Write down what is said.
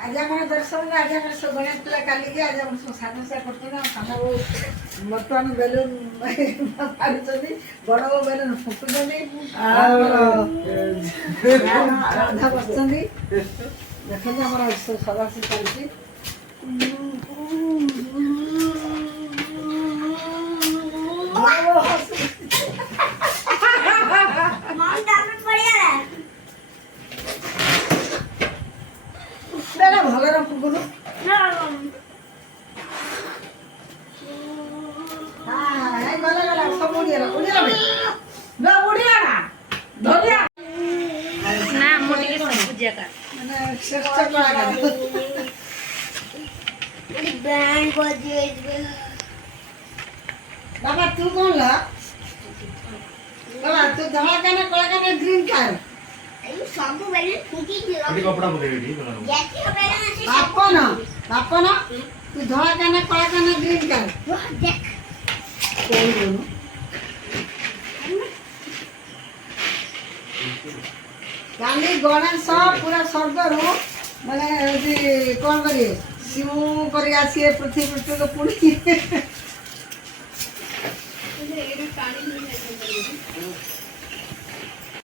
आज आम दर्शन आज आम सब गणेश पूजा काली आज आम सब साधा सा कर साधा बर्तमान बेलून फाड़ी बड़ बो बेलून फुकुचंदी राधा बस देखते आम सदा से चलती भल फुकुन गला गला सब उड़िया उड़िया ना उड़िया ना धरिया ना मोटी के सब पूजा का माने श्रेष्ठ कलाकार बैंड बजे बाबा तू कौन ला बाबा तू धड़ा काने कला काने ग्रीन कार सब बेले फुकी दियो अभी कपड़ा बोले रेडी जैसी हमें से बापन तू धड़ा काने कला काने ग्रीन कार वाह देख कौन दोनों काली गणेश पूरा स्वर्ग रू माने कौन करिए शिव कर आसिए पृथ्वी पृष्ठ को पुड़ी